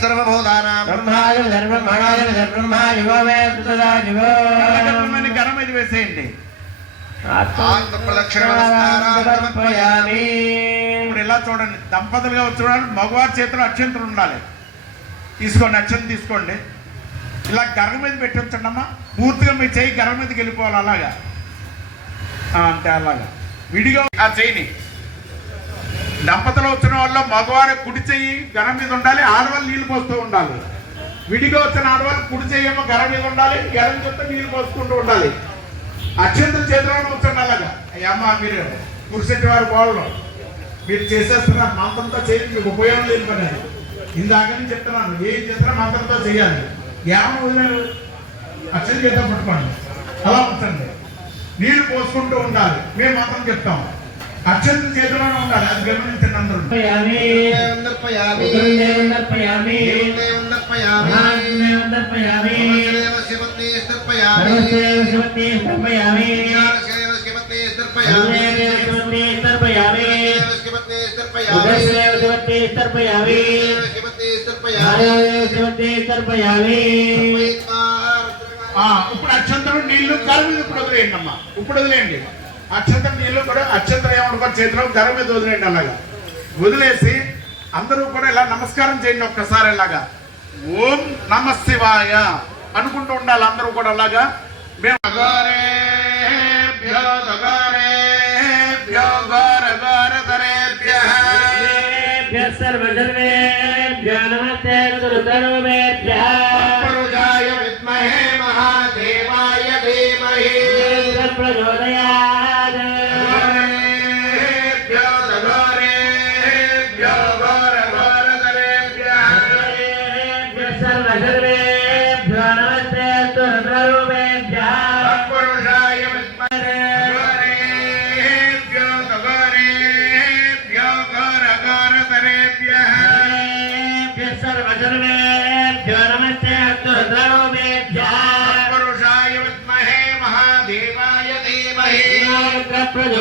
सर्वभूतानां ब्रह्माय सर्वब्रह्मणाय सर्वब्रह्मा जीवो वे तदा जीवो మన గరం ఇది వేసేయండి. ఇప్పుడు ఇలా చూడండి, దంపతులుగా చూడండి, మగవారి చేతిలో అక్షంతలు ఉండాలి. తీసుకోండి, అక్షంత తీసుకోండి. ఇలా గరం మీద పెట్టి ఉంచండి అమ్మా. పూర్తిగా మీ చెయ్యి గరం మీదకి వెళ్ళిపోవాలి. అలాగా అంటే అలాగా విడిగా ఆ చెయ్యిని. దంపతులు వచ్చిన వాళ్ళు మగవారి కుడి చెయ్యి గరం మీద ఉండాలి, ఆడవాళ్ళు నీళ్ళు పోస్తూ ఉండాలి. విడిగా వచ్చిన ఆడవాళ్ళు కుడి చెయ్యేమో గరం మీద ఉండాలి, ఎడం చెప్తే నీళ్ళు పోసుకుంటూ ఉండాలి. అత్యంత చేతులను ఉంచండి. అలాగా అమ్మ మీరు పురుషెట్టి వారి గోడలో మీరు చేసేస్తున్నారు. మంత్రంతో చేయండి, మీకు ఉపయోగం లేని పని అది. ఇందాక నుంచి చెప్తున్నాను, ఏం చేసినా మంత్రంతో చేయాలి. ఏమో వదిలేరు, అక్షరం చేత పట్టుకోండి, అలా ఉంచండి. నీళ్లు పోసుకుంటూ ఉండాలి. మేము మాత్రం చెప్తాం, అక్షంత చేతిలోనే ఉండాలి. అది గమనించండి అందరూ. ఇప్పుడు అక్షంతలు నీళ్లు గరం మీద ఇప్పుడు వదిలేయండి అమ్మా. ఇప్పుడు వదిలేయండి అక్షంతలు నీళ్లు కూడా. అక్షంతలు ఏమనుకో చేతిలో గరం మీద వదిలేయండి. అలాగా వదిలేసి అందరూ కూడా ఇలా నమస్కారం చేయండి ఒక్కసారి. ఇలాగా ఓం నమ శివాయ అనుకుంటూ ఉండాలి అందరూ కూడా. అలాగా మేము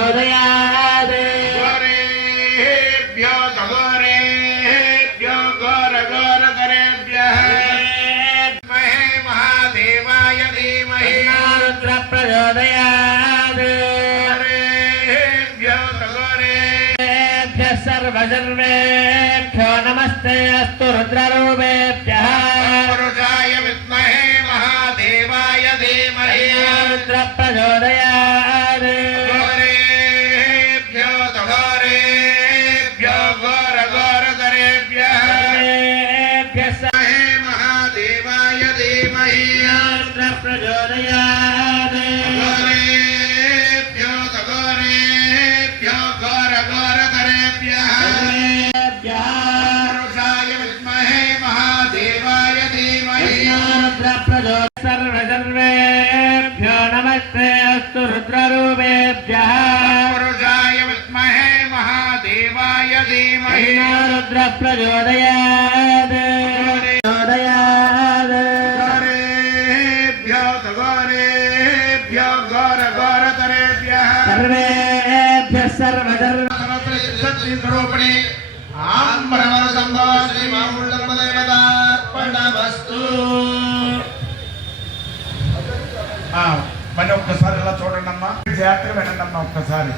ప్రచోదయాత్ గోరేభ్యో తగోరేభ్యో ఘోరఘోరతరేభ్యః మహే మహాదేవాయ ధీమహి రుద్ర ప్రచోదయాత్ గోరేభ్యో తగోరేభ్యః సర్వసర్వేభ్యో నమస్తే అస్తు రుద్రరూపేభ్యః పురుషాయ విద్మహే మహాదేవాయ ధీమహి రుద్ర ప్రచోదయాత్ सर्वसर्वेभ्यो नमस्ते अस्तु रुद्ररूपेभ्यः पुरुषाय विद्महे महादेवाय धीमहि रुद्र प्रचोदयात् गौरेभ्यो गौरेभ्यो गौरगौरतरेभ्यः सर्वेभ्यः सर्वधर्मस्वरूपिणी आम्रवर संभव श्री मामुल्लम्बदेवतार्पणमस्तु. మరి ఒక్కసారి ఇలా చూడండి అమ్మా, జాగ్రత్తగా వినండి అమ్మా. ఒక్కసారి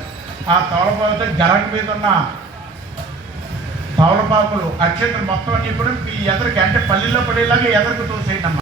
ఆ తవలపాకుతో గరక మీద ఉన్న తవలపాకులు అక్షంతలు మొత్తం అన్ని కూడా ఈ ఎదరికి అంటే పల్లెల్లో పడేలాగా ఎదరికి తోసేయండి అమ్మా.